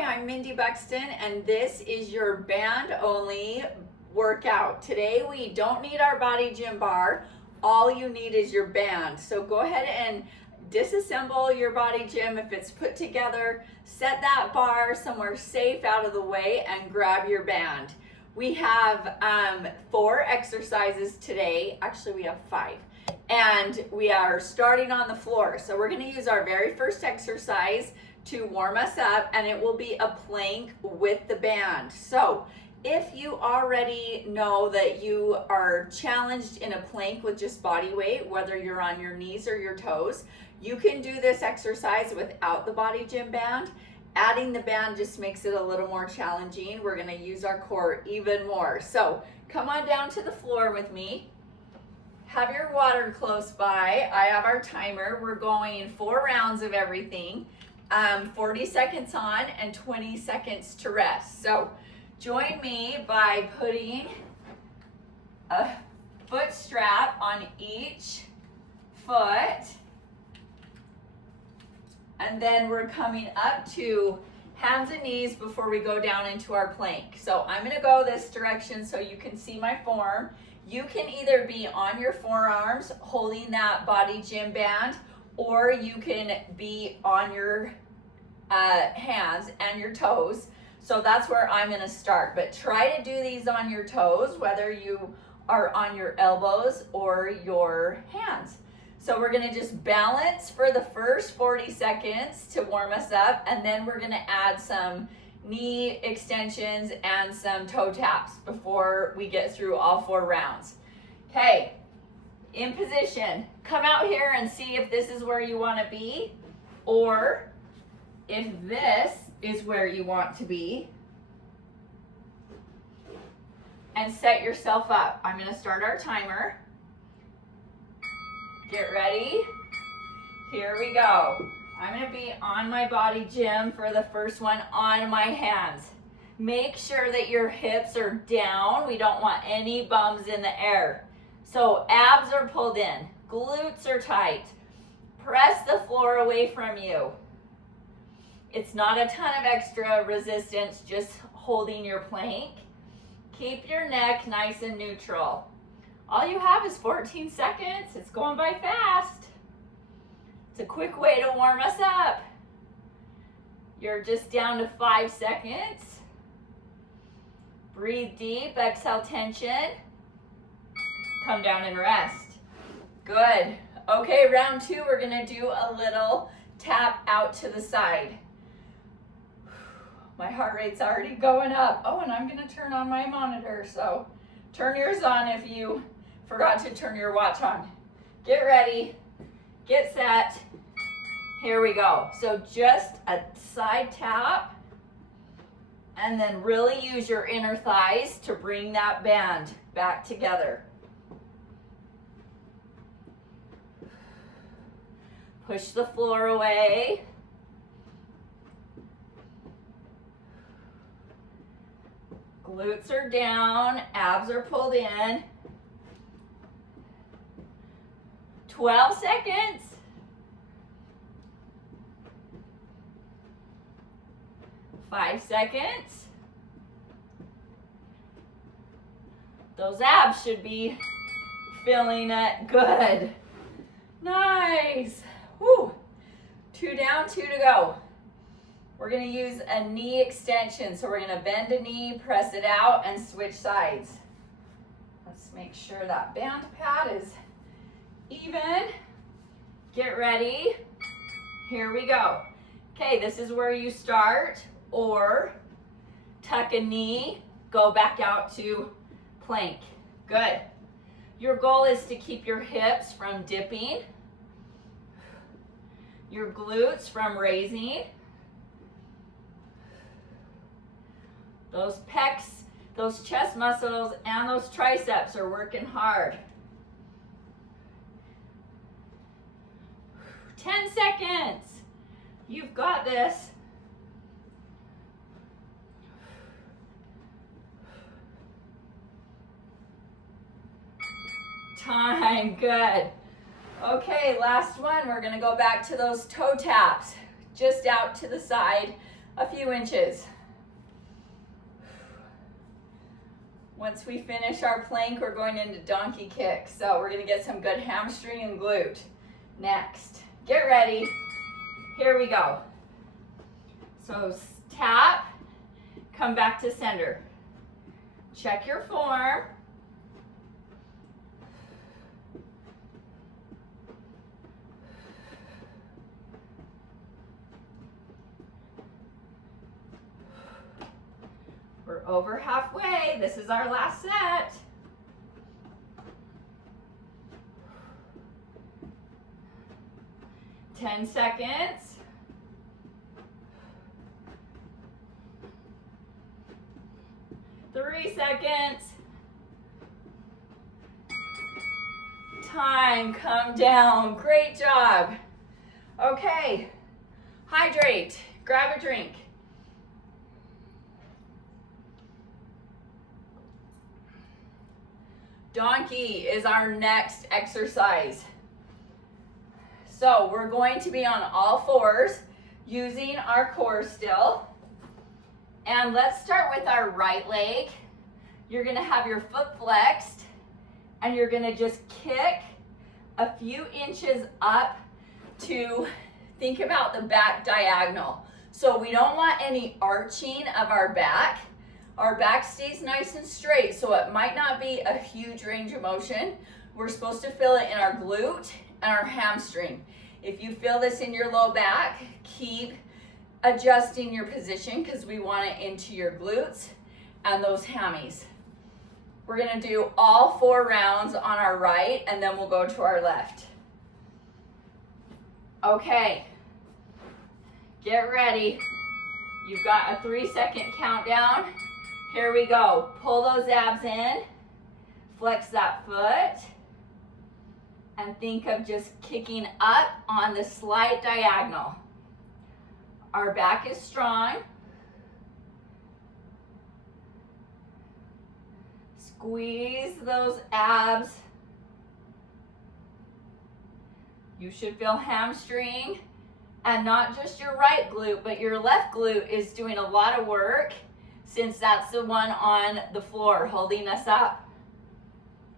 Hi, I'm Mindy Buxton, and this is your band-only workout. Today we don't need our body gym bar. All you need is your band. So go ahead and disassemble your body gym if it's put together. Set that bar somewhere safe out of the way and grab your band. We have 4 exercises today. Actually, we have 5. And we are starting on the floor. So we're going to use our very first exercise to warm us up, and it will be a plank with the band. So if you already know that you are challenged in a plank with just body weight, whether you're on your knees or your toes, you can do this exercise without the body gym band. Adding the band just makes it a little more challenging. We're going to use our core even more. So come on down to the floor with me. Have your water close by. I have our timer. We're going 4 rounds of everything. 40 seconds on and 20 seconds to rest. So join me by putting a foot strap on each foot. And then we're coming up to hands and knees before we go down into our plank. So I'm going to go this direction so you can see my form. You can either be on your forearms holding that body gym band, or you can be on your hands and your toes. So that's where I'm going to start. But try to do these on your toes, whether you are on your elbows or your hands. So we're going to just balance for the first 40 seconds to warm us up, and then we're going to add some knee extensions and some toe taps before we get through all 4 rounds. Okay, in position. Come out here and see if this is where you want to be, or if this is where you want to be, and set yourself up. I'm going to start our timer. Get ready. Here we go. I'm going to be on my body gym for the first one on my hands. Make sure that your hips are down. We don't want any bums in the air. So abs are pulled in, glutes are tight. Press the floor away from you. It's not a ton of extra resistance, just holding your plank. Keep your neck nice and neutral. All you have is 14 seconds. It's going by fast. It's a quick way to warm us up. You're just down to 5 seconds. Breathe deep, exhale tension. Come down and rest. Good. Okay, round 2, we're gonna do a little tap out to the side. My heart rate's already going up. Oh, and I'm gonna turn on my monitor, so turn yours on if you forgot to turn your watch on. Get ready, get set. Here we go. So just a side tap, and then really use your inner thighs to bring that band back together. Push the floor away. Glutes are down, abs are pulled in. 12 seconds. 5 seconds. Those abs should be feeling it. Good. Nice. Whew. 2 down, 2 to go. We're going to use a knee extension. So we're going to bend a knee, press it out, and switch sides. Let's make sure that band pad is even. Get ready. Here we go. Okay, this is where you start, or tuck a knee, go back out to plank. Good. Your goal is to keep your hips from dipping, your glutes from raising. Those pecs, those chest muscles, and those triceps are working hard. 10 seconds. You've got this. Time, good. Okay, last one. We're gonna go back to those toe taps, just out to the side a few inches. Once we finish our plank, we're going into donkey kicks. So we're gonna get some good hamstring and glute. Next, get ready. Here we go. So tap, come back to center. Check your form. We're over halfway. This is our last set. Ten seconds. Three seconds. Time, come down. Great job. Okay, hydrate, grab a drink. Donkey is our next exercise. So we're going to be on all fours using our core still. And let's start with our right leg. You're gonna have your foot flexed and you're gonna just kick a few inches up to think about the back diagonal. So we don't want any arching of our back. Our back stays nice and straight, so it might not be a huge range of motion. We're supposed to feel it in our glute and our hamstring. If you feel this in your low back, keep adjusting your position because we want it into your glutes and those hammies. We're gonna do all 4 rounds on our right and then we'll go to our left. Okay, get ready. You've got a 3-second countdown. Here we go. Pull those abs in, flex that foot, and think of just kicking up on the slight diagonal. Our back is strong. Squeeze those abs. You should feel hamstring, and not just your right glute, but your left glute is doing a lot of work since that's the one on the floor holding us up.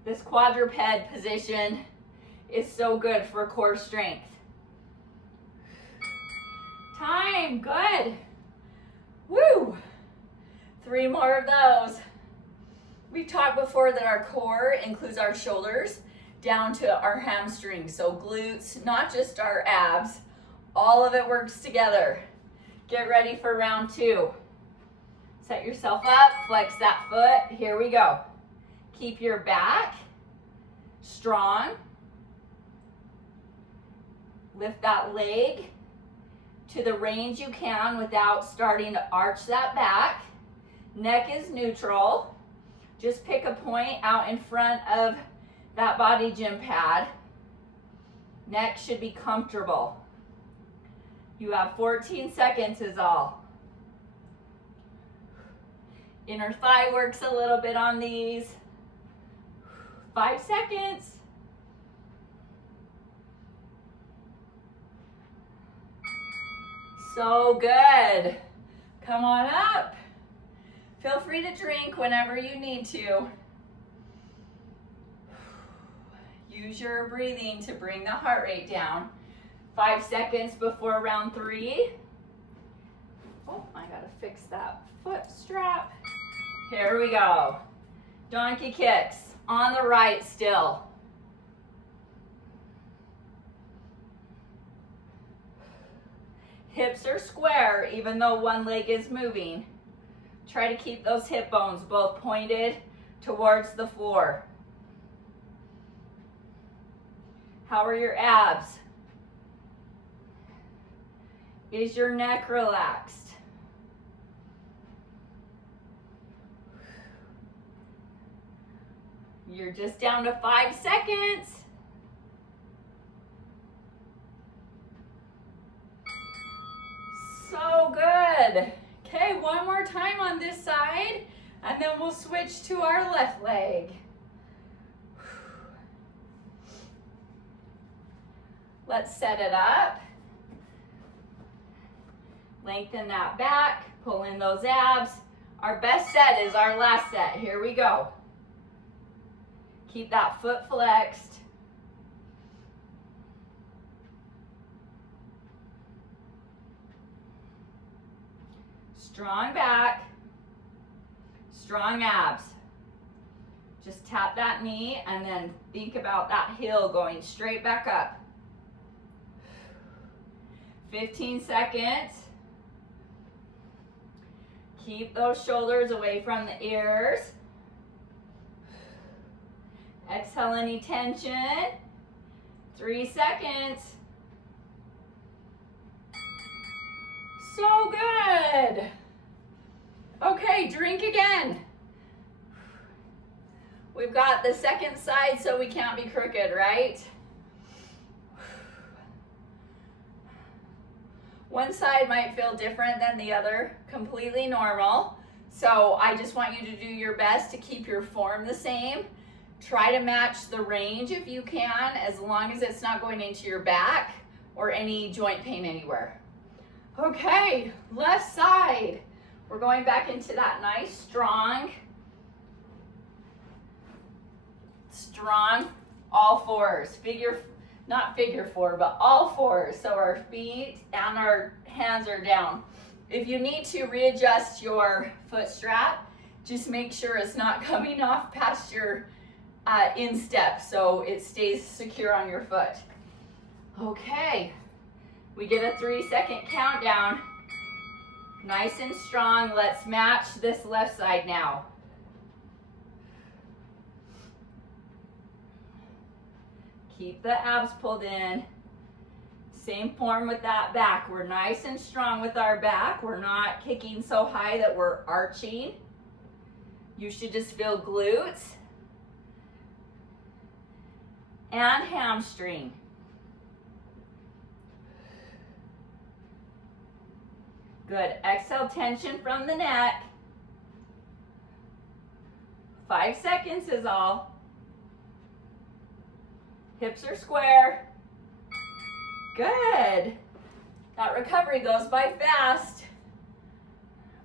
This quadruped position is so good for core strength. Time, good. Woo! 3 more of those. We talked before that our core includes our shoulders down to our hamstrings. So glutes, not just our abs, all of it works together. Get ready for round 2. Set yourself up, flex that foot. Here we go. Keep your back strong. Lift that leg to the range you can without starting to arch that back. Neck is neutral. Just pick a point out in front of that body gym pad. Neck should be comfortable. You have 14 seconds is all. Inner thigh works a little bit on these. 5 seconds. So good. Come on up. Feel free to drink whenever you need to. Use your breathing to bring the heart rate down. 5 seconds before round 3. Oh, I gotta fix that foot strap. Here we go. Donkey kicks on the right still. Hips are square even though one leg is moving. Try to keep those hip bones both pointed towards the floor. How are your abs? Is your neck relaxed? You're just down to 5 seconds. So good. Okay, one more time on this side, and then we'll switch to our left leg. Let's set it up. Lengthen that back, pull in those abs. Our best set is our last set. Here we go. Keep that foot flexed. Strong back, strong abs. Just tap that knee and then think about that heel going straight back up. 15 seconds. Keep those shoulders away from the ears. Exhale any tension. 3 seconds. So good. Okay, drink again. We've got the second side so we can't be crooked, right? One side might feel different than the other, completely normal. So I just want you to do your best to keep your form the same. Try to match the range if you can, as long as it's not going into your back or any joint pain anywhere. Okay, left side. We're going back into that nice, strong all fours. Not figure four, but all fours. So our feet and our hands are down. If you need to readjust your foot strap, just make sure it's not coming off past your instep so it stays secure on your foot. Okay, we get a 3-second countdown. Nice and strong. Let's match this left side now. Keep the abs pulled in. Same form with that back. We're nice and strong with our back. We're not kicking so high that we're arching. You should just feel glutes and hamstring. Good. Exhale, tension from the neck. 5 seconds is all. Hips are square. Good. That recovery goes by fast.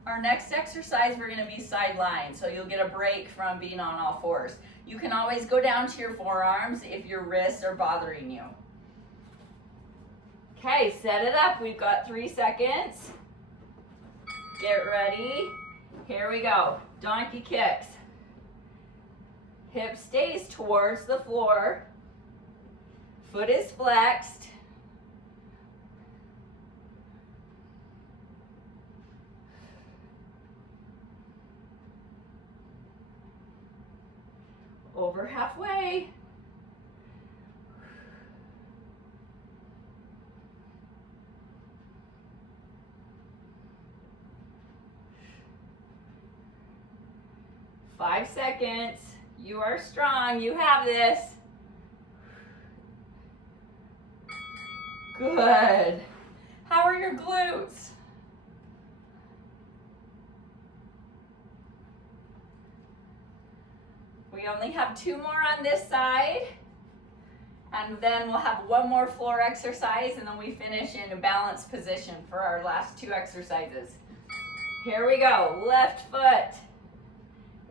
Our next exercise, we're going to be side lying, so you'll get a break from being on all fours. You can always go down to your forearms if your wrists are bothering you. Okay, set it up. We've got 3 seconds. Get ready. Here we go. Donkey kicks. Hip stays towards the floor. Foot is flexed. Over halfway. Five seconds. You are strong. You have this. Good. How are your glutes? We only have 2 more on this side, and then we'll have 1 more floor exercise, and then we finish in a balanced position for our last 2 exercises. Here we go. Left foot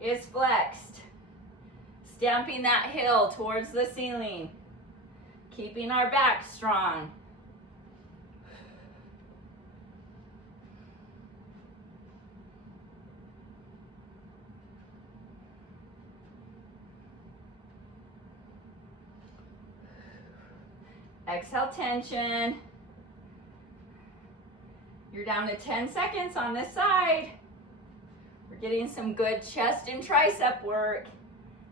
is flexed, stamping that heel towards the ceiling, keeping our back strong. Exhale, tension. You're down to 10 seconds on this side. We're getting some good chest and tricep work.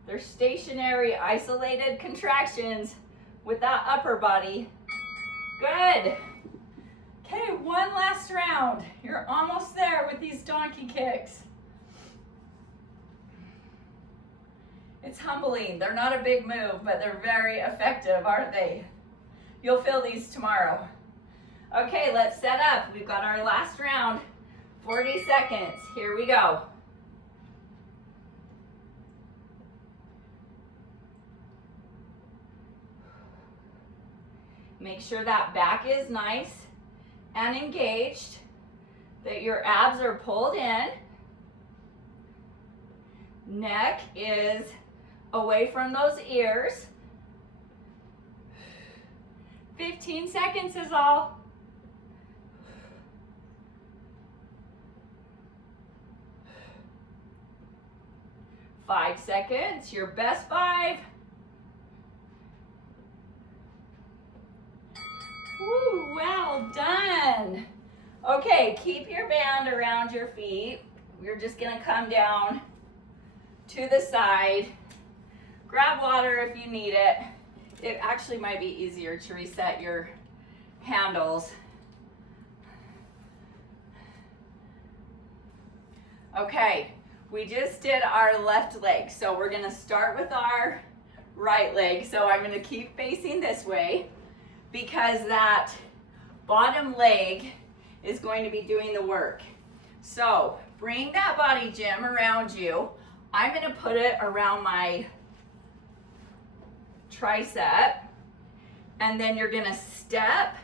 They're stationary, isolated contractions with that upper body. Good. Okay, 1 last round. You're almost there with these donkey kicks. It's humbling. They're not a big move, but they're very effective, aren't they? You'll feel these tomorrow. Okay, let's set up. We've got our last round, 40 seconds. Here we go. Make sure that back is nice and engaged. that your abs are pulled in. Neck is away from those ears. 15 seconds is all. Five seconds, your best 5. Woo, well done. Okay, keep your band around your feet. We're just gonna come down to the side. Grab water if you need it. It actually might be easier to reset your handles. Okay, we just did our left leg, so we're gonna start with our right leg. So I'm gonna keep facing this way because that bottom leg is going to be doing the work. So bring that body gym around you. I'm gonna put it around my tricep, and then you're gonna step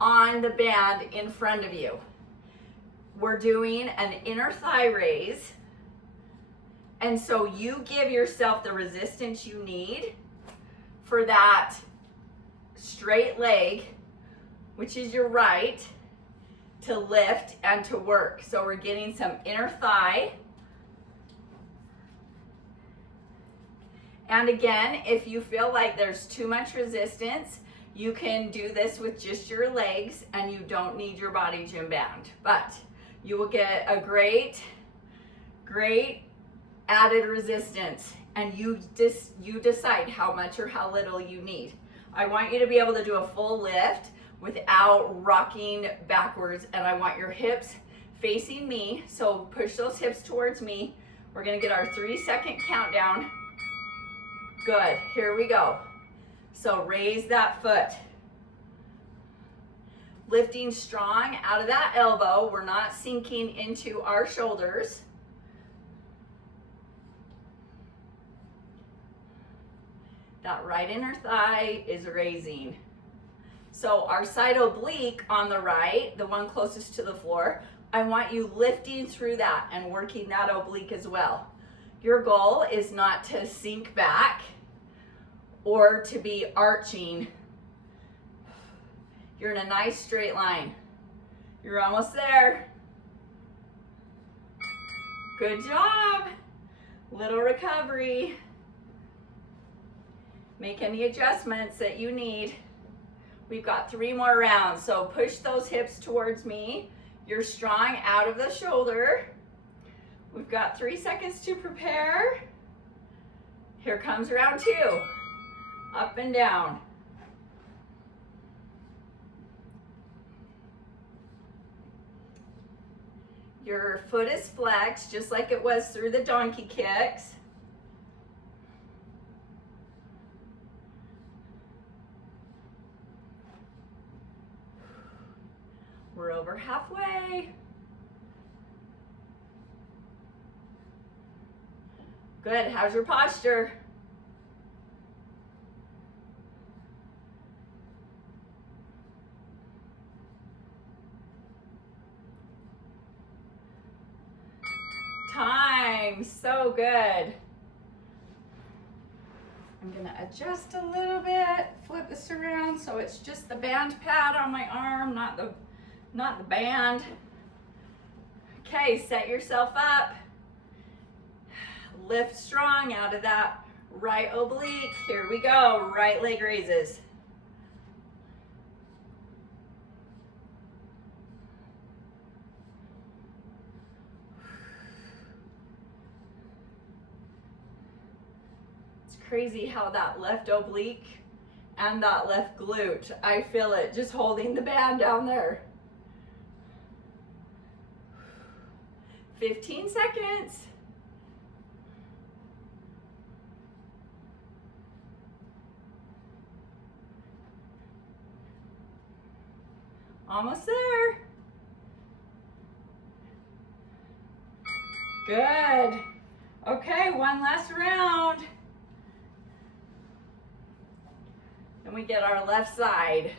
on the band in front of you. We're doing an inner thigh raise, and so you give yourself the resistance you need for that straight leg, which is your right, to lift and to work. So we're getting some inner thigh. And again, if you feel like there's too much resistance, you can do this with just your legs and you don't need your body gym band. But you will get a great added resistance, and you decide how much or how little you need. I want you to be able to do a full lift without rocking backwards, and I want your hips facing me, so push those hips towards me. We're gonna get our 3-second countdown. Good, here we go. So raise that foot. Lifting strong out of that elbow. We're not sinking into our shoulders. That right inner thigh is raising. So our side oblique on the right, the one closest to the floor, I want you lifting through that and working that oblique as well. Your goal is not to sink back or to be arching. You're in a nice straight line. You're almost there. Good job. Little recovery. Make any adjustments that you need. We've got 3 more rounds, so push those hips towards me. You're strong out of the shoulder. We've got 3 seconds to prepare. Here comes round 2. Up and down. Your foot is flexed, just like it was through the donkey kicks. We're over halfway. Good, how's your posture? Time, so good. I'm gonna adjust a little bit, flip this around so it's just the band pad on my arm, not the band. Okay, set yourself up. Lift strong out of that right oblique. Here we go, right leg raises. It's crazy how that left oblique and that left glute, I feel it just holding the band down there. 15 seconds. Almost there. Good. Okay, one last round. Then we get our left side.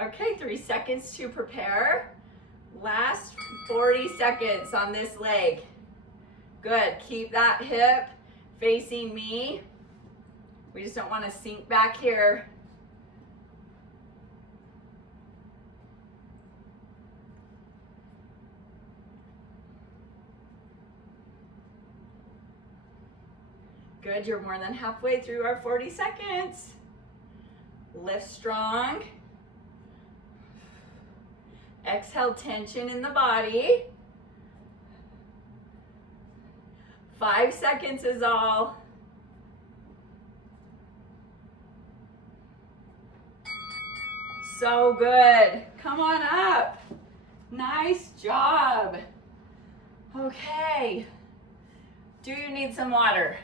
Okay, 3 seconds to prepare. Last 40 seconds on this leg. Good, keep that hip facing me. We just don't want to sink back here. Good, you're more than halfway through our 40 seconds. Lift strong. Exhale, tension in the body. 5 seconds is all. So good. Come on up. Nice job. Okay. Do you need some water?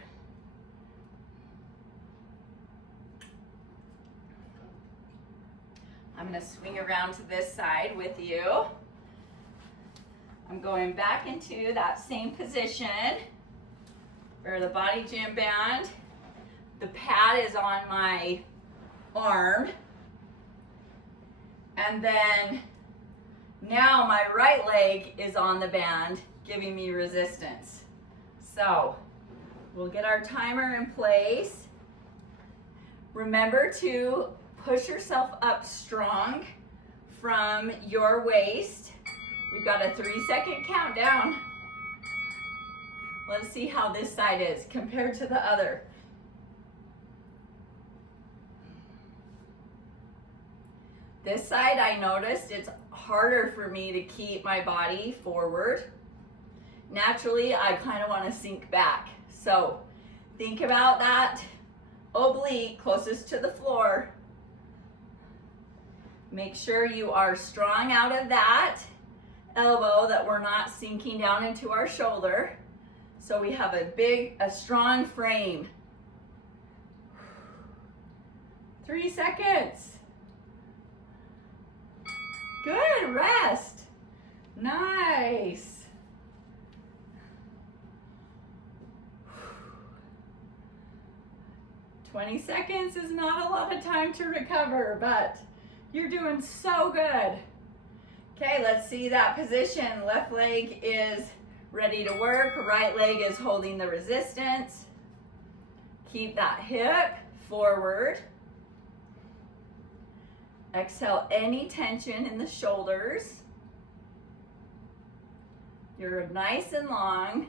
I'm going to swing around to this side with you. I'm going back into that same position for the body gym band. The pad is on my arm. And then now my right leg is on the band, giving me resistance. So we'll get our timer in place. Remember to push yourself up strong from your waist. We've got a 3-second countdown. Let's see how this side is compared to the other. This side, I noticed it's harder for me to keep my body forward. Naturally, I kind of want to sink back. So think about that oblique closest to the floor. Make sure you are strong out of that elbow, that we're not sinking down into our shoulder. So we have a strong frame. 3 seconds. Good, rest. Nice. "20 seconds is not a lot of time to recover, but you're doing so good." Okay, let's see that position. Left leg is ready to work. Right leg is holding the resistance. Keep that hip forward. Exhale any tension in the shoulders. You're nice and long.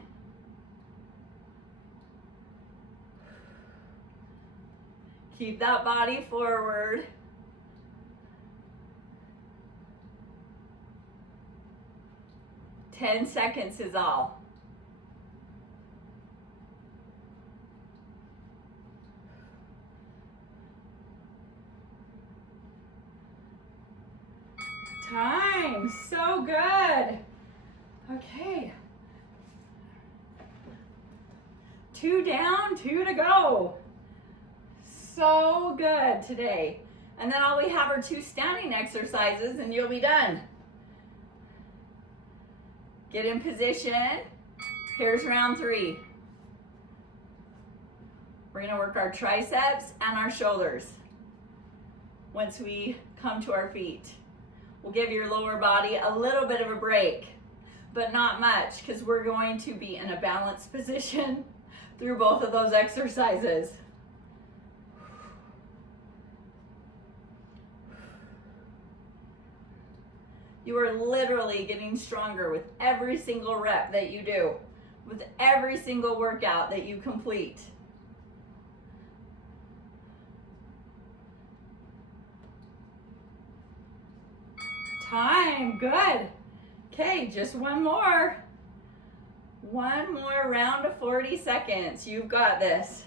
Keep that body forward. "10 seconds is all. Time, so good. Okay. 2 down, 2 to go. So good today. And then all we have are 2 standing exercises and you'll be done. Get in position. Here's round 3. We're gonna work our triceps and our shoulders once we come to our feet. We'll give your lower body a little bit of a break, but not much, because we're going to be in a balanced position through both of those exercises. You are literally getting stronger with every single rep that you do, with every single workout that you complete. Time, good. Okay, just one more. One more round of 40 seconds. You've got this.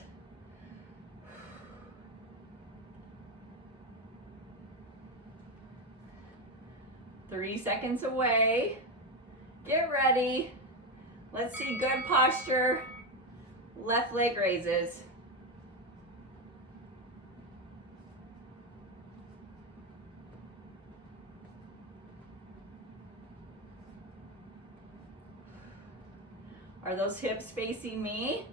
Three seconds away. Get ready. Let's see good posture. Left leg raises. Are those hips facing me?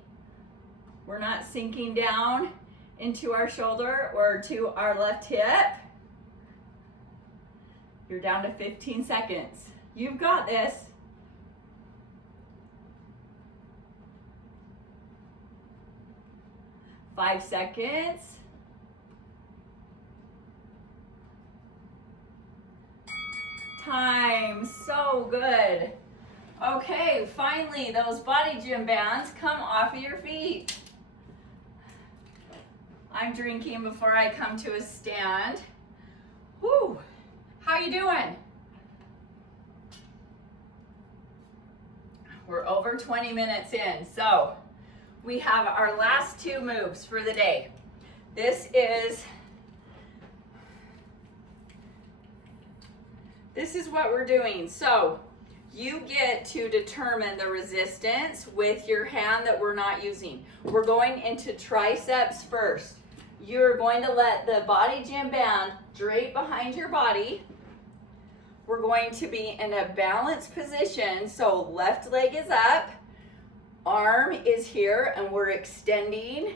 We're not sinking down into our shoulder or to our left hip. You're down to 15 seconds. You've got this. 5 seconds. Time, so good. Okay, finally, those body gym bands come off of your feet. I'm drinking before I come to a stand. Whew, how you doing? We're over 20 minutes in, so we have our last 2 moves for the day. This is what we're doing. So you get to determine the resistance with your hand that we're not using. We're going into triceps first. You're going to let the body gym band drape behind your body. We're going to be in a balanced position, so left leg is up, arm is here, and we're extending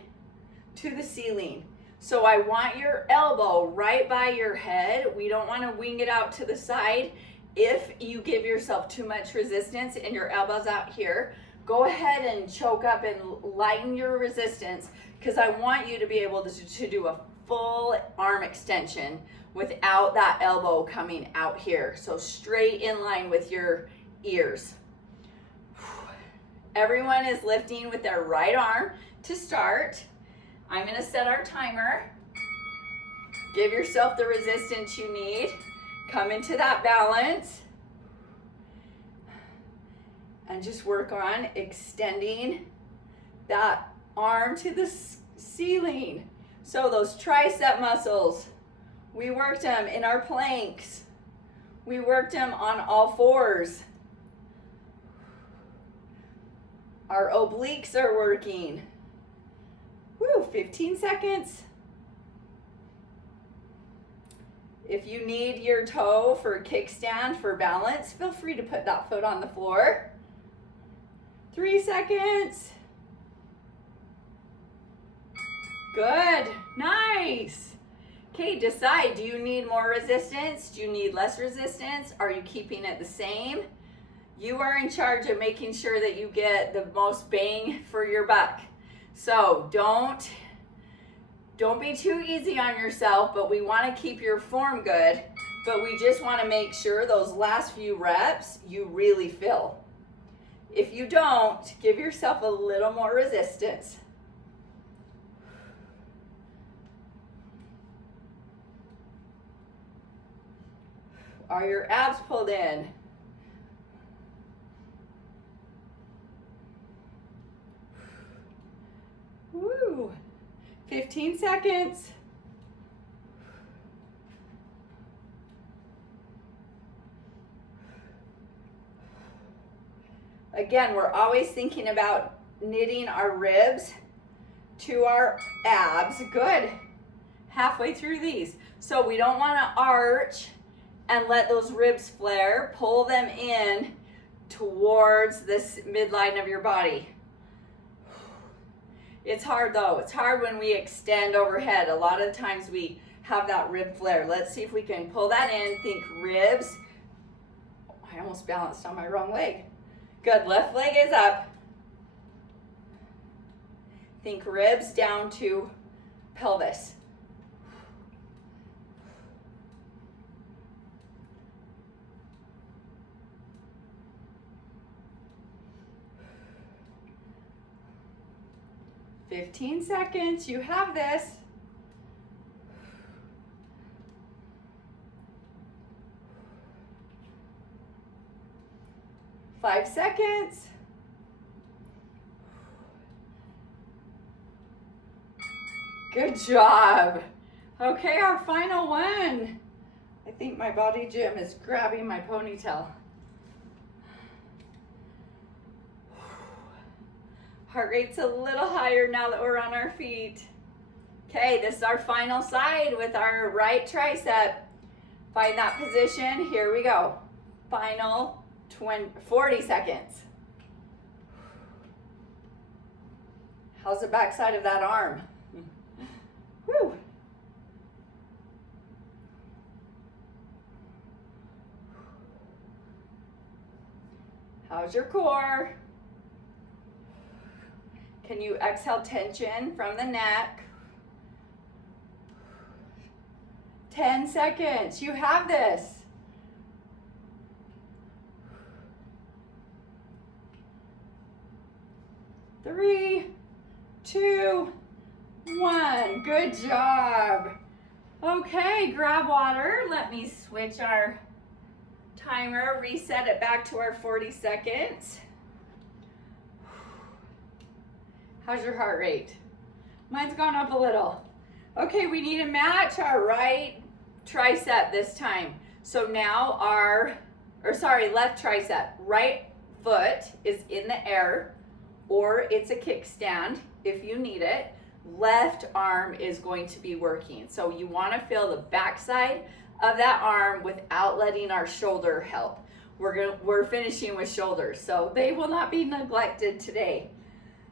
to the ceiling. So I want your elbow right by your head. We don't want to wing it out to the side. If you give yourself too much resistance and your elbow's out here, go ahead and choke up and lighten your resistance, because I want you to be able to do a full arm extension without that elbow coming out here. So straight in line with your ears. Everyone is lifting with their right arm to start. I'm gonna set our timer. Give yourself the resistance you need. Come into that balance. And just work on extending that arm to the ceiling. So those tricep muscles, we worked them in our planks. We worked them on all fours. Our obliques are working. Woo, 15 seconds. If you need your toe for a kickstand for balance, feel free to put that foot on the floor. 3 seconds. Good, nice. Okay, decide, do you need more resistance? Do you need less resistance? Are you keeping it the same? You are in charge of making sure that you get the most bang for your buck. So don't be too easy on yourself, but we want to keep your form good, but we just want to make sure those last few reps you really feel. If you don't, give yourself a little more resistance. Are your abs pulled in? Woo! 15 seconds. Again, we're always thinking about knitting our ribs to our abs. Good. Halfway through these. So we don't want to arch and let those ribs flare. Pull them in towards this midline of your body. It's hard though. It's hard when we extend overhead. A lot of times we have that rib flare. Let's see if we can pull that in. Think ribs. I almost balanced on my wrong leg. Good, left leg is up. Think ribs down to pelvis. "15 seconds, you have this." "5 seconds." Good job. Okay, our final one. I think my body gym is grabbing my ponytail. Heart rate's a little higher now that we're on our feet. Okay, this is our final side with our right tricep. Find that position. Here we go. Final 40 seconds. How's the back side of that arm? Woo. How's your core? Can you exhale tension from the neck? 10 seconds. You have this. 3, 2, 1. Good job. Okay, grab water. Let me switch our timer, reset it back to our 40 seconds. How's your heart rate? Mine's gone up a little. Okay, we need to match our right tricep this time. So now left tricep. Right foot is in the air, or it's a kickstand if you need it. Left arm is going to be working. So you want to feel the backside of that arm without letting our shoulder help. We're finishing with shoulders, so they will not be neglected today.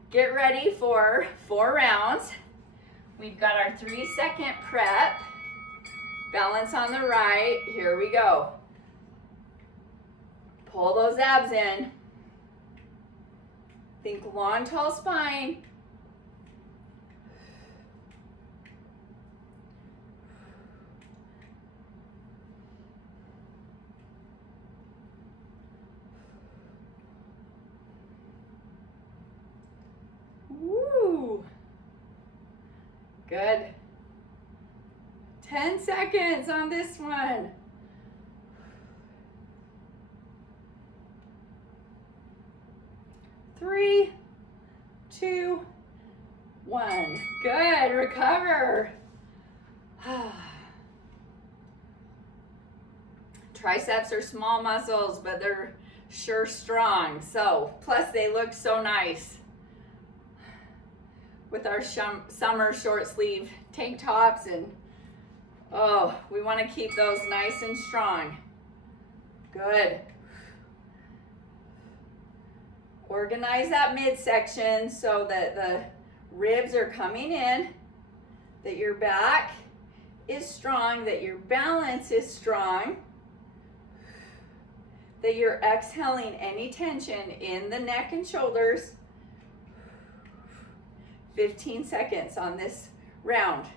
Get ready for 4 rounds. We've got our 3-second prep. Balance on the right. Here we go. Pull those abs in. Think long, tall spine. Woo! Good. 10 seconds on this one. Three, 2, 1. Good. Recover. Triceps are small muscles, but they're sure strong. So, plus they look so nice with our summer short sleeve tank tops, and we want to keep those nice and strong. Good. Organize that midsection so that the ribs are coming in, that your back is strong, that your balance is strong, that you're exhaling any tension in the neck and shoulders. 15 seconds on this round.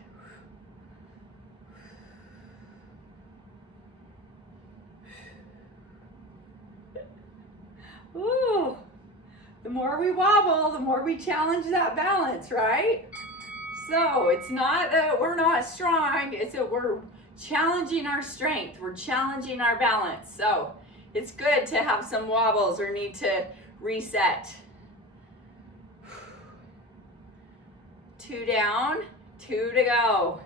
Ooh. The more we wobble, the more we challenge that balance, right? So it's not that we're not strong, it's that we're challenging our strength, we're challenging our balance. So it's good to have some wobbles or need to reset. 2 down, 2 to go.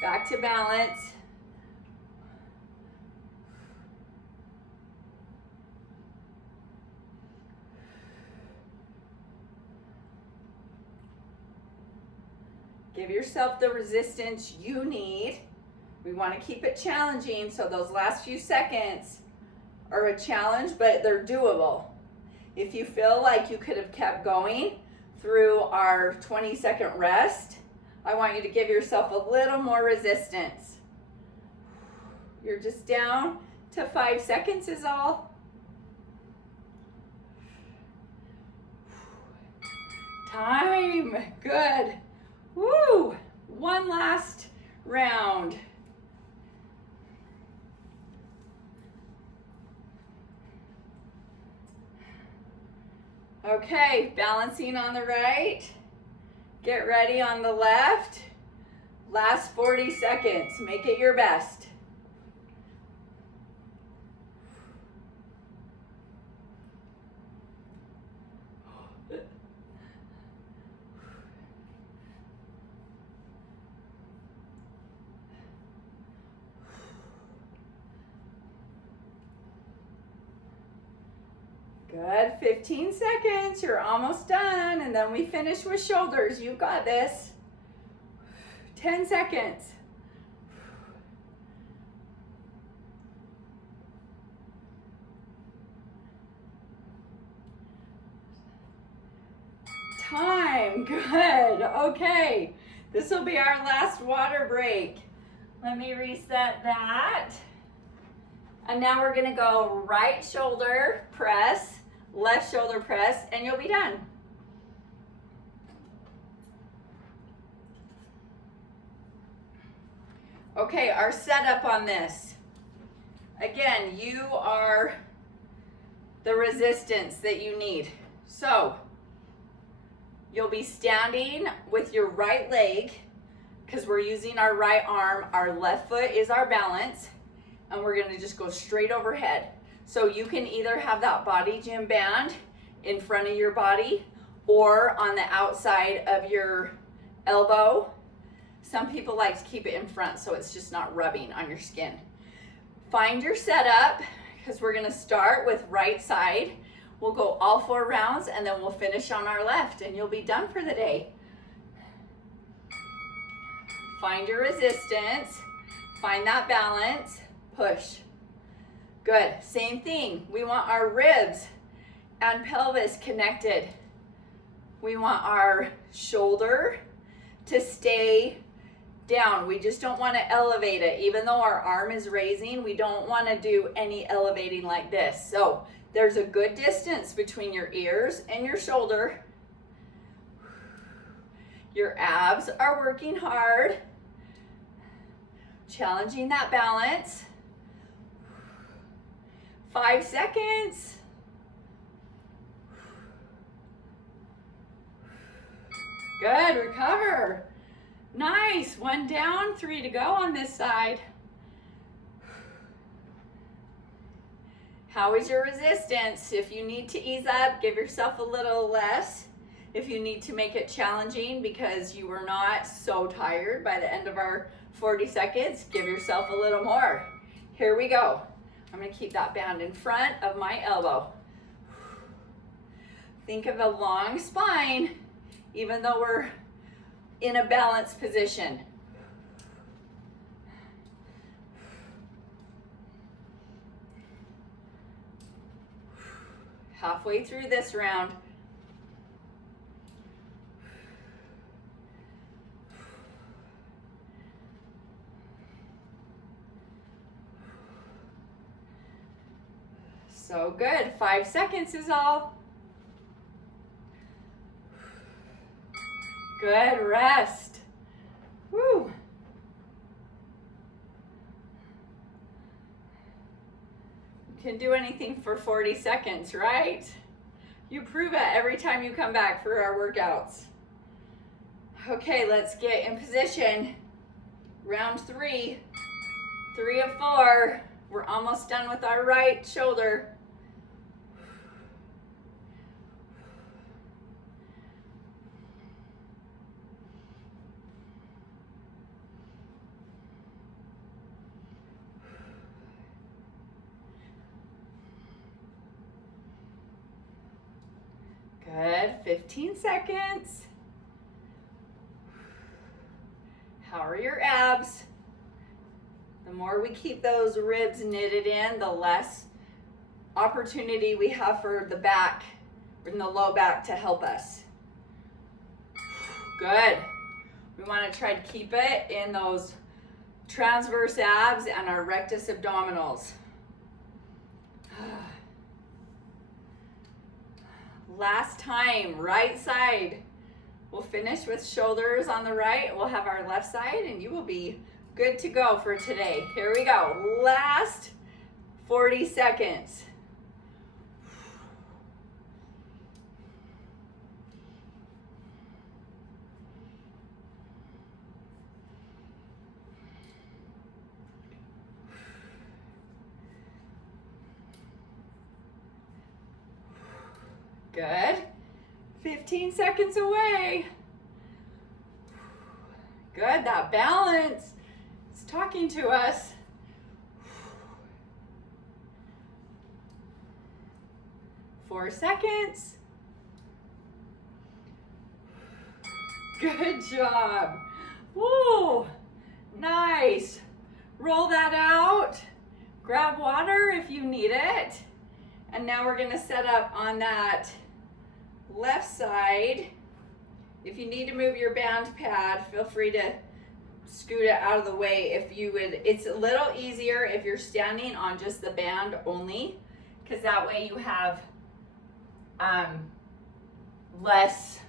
Back to balance. Give yourself the resistance you need. We want to keep it challenging, so those last few seconds are a challenge, but they're doable. If you feel like you could have kept going through our 20-second rest, I want you to give yourself a little more resistance. You're just down to 5 seconds is all. Time, good. Woo! One last round. Okay, balancing on the right. Get ready on the left. Last 40 seconds. Make it your best. Good, 15 seconds, you're almost done, and then we finish with shoulders. You've got this. 10 seconds. Time, good, okay. This will be our last water break. Let me reset that. And now we're gonna go right shoulder press, left shoulder press, and you'll be done. Okay, our setup on this. Again, you are the resistance that you need. So, you'll be standing with your right leg, because we're using our right arm, our left foot is our balance, and we're gonna just go straight overhead. So you can either have that body gym band in front of your body or on the outside of your elbow. Some people like to keep it in front so it's just not rubbing on your skin. Find your setup, because we're gonna start with right side. We'll go all 4 rounds and then we'll finish on our left and you'll be done for the day. Find your resistance, find that balance, push. Good, same thing. We want our ribs and pelvis connected. We want our shoulder to stay down. We just don't want to elevate it. Even though our arm is raising, we don't want to do any elevating like this. So there's a good distance between your ears and your shoulder. Your abs are working hard. Challenging that balance. 5 seconds. Good, recover. Nice, 1 down, 3 to go on this side. How is your resistance? If you need to ease up, give yourself a little less. If you need to make it challenging because you were not so tired by the end of our 40 seconds, give yourself a little more. Here we go. I'm gonna keep that band in front of my elbow. Think of a long spine, even though we're in a balanced position. Halfway through this round. So good, 5 seconds is all. Good, rest. Woo. You can do anything for 40 seconds, right? You prove it every time you come back for our workouts. Okay, let's get in position. Round 3, 3 of 4. We're almost done with our right shoulder. Good, 15 seconds. How are your abs? The more we keep those ribs knitted in, the less opportunity we have for the back and the low back to help us. Good. We want to try to keep it in those transverse abs and our rectus abdominals. Last time, right side. We'll finish with shoulders on the right. We'll have our left side and you will be good to go for today. Here we go. Last 40 seconds. Good. 15 seconds away. Good, that balance is talking to us. Four seconds. Good job. Woo, nice. Roll that out. Grab water if you need it. And now we're gonna set up on that left side. If you need to move your band pad, feel free to scoot it out of the way. If you would, it's a little easier if you're standing on just the band only, because that way you have less,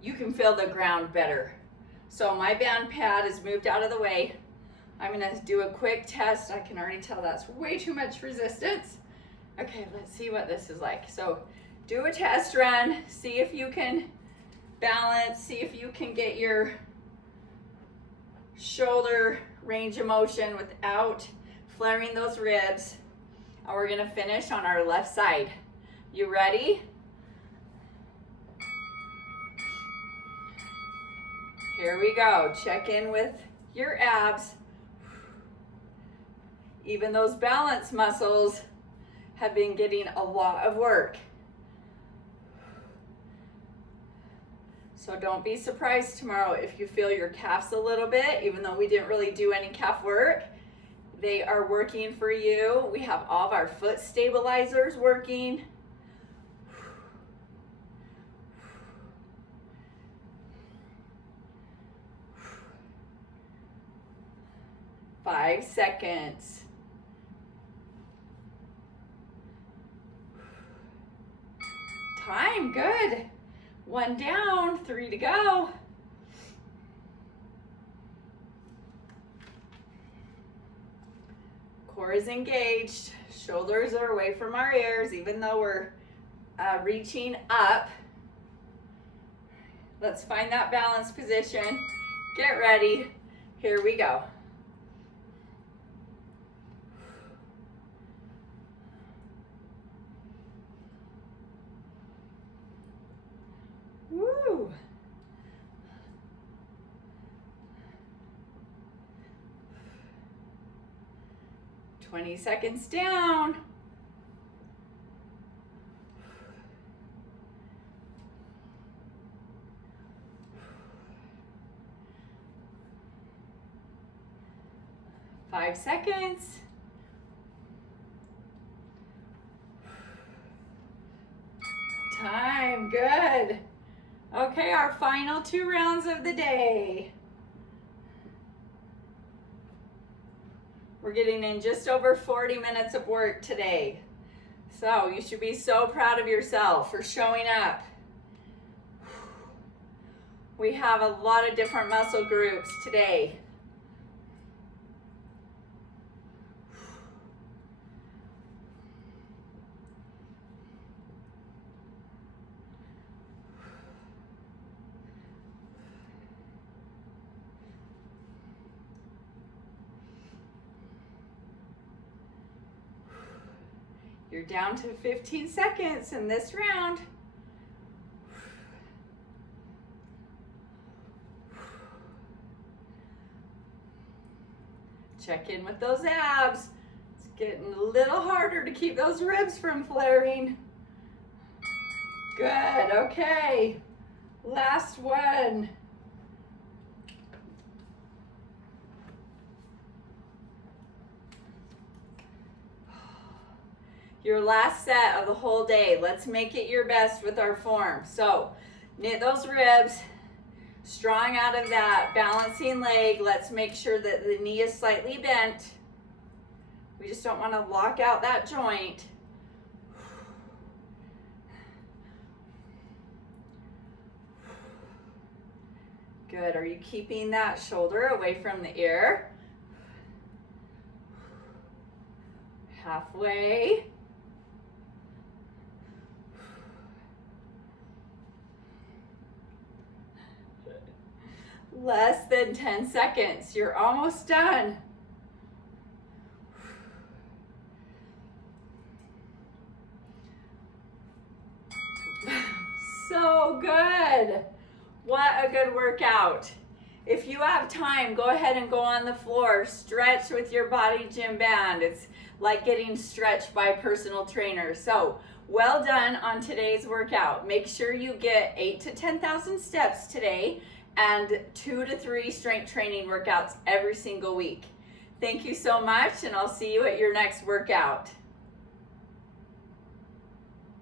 you can feel the ground better. So my band pad is moved out of the way. I'm gonna do a quick test. I can already tell that's way too much resistance. Okay, let's see what this is like. So do a test run, see if you can balance, see if you can get your shoulder range of motion without flaring those ribs. And we're gonna finish on our left side. You ready? Here we go. Check in with your abs. Even those balance muscles have been getting a lot of work. So don't be surprised tomorrow if you feel your calves a little bit, even though we didn't really do any calf work. They are working for you. We have all of our foot stabilizers working. 5 seconds. Time, good. 1 down, 3 to go. Core is engaged, shoulders are away from our ears, even though we're reaching up. Let's find that balance position. Get ready. Here we go. Woo! "20 seconds down. "5 seconds. Time, good. Okay, our final 2 rounds of the day. We're getting in just over 40 minutes of work today. So you should be so proud of yourself for showing up. We have a lot of different muscle groups today. You're down to 15 seconds in this round. Check in with those abs. It's getting a little harder to keep those ribs from flaring. Good, okay. Last one. Your last set of the whole day. Let's make it your best with our form. So, knit those ribs, strong out of that balancing leg. Let's make sure that the knee is slightly bent. We just don't want to lock out that joint. Good, are you keeping that shoulder away from the ear? Halfway. Less than 10 seconds. You're almost done. So good. What a good workout. If you have time, go ahead and go on the floor. Stretch with your body gym band. It's like getting stretched by a personal trainer. So well done on today's workout. Make sure you get 8,000 to 10,000 steps today, and 2 to 3 strength training workouts every single week. Thank you so much, and I'll see you at your next workout.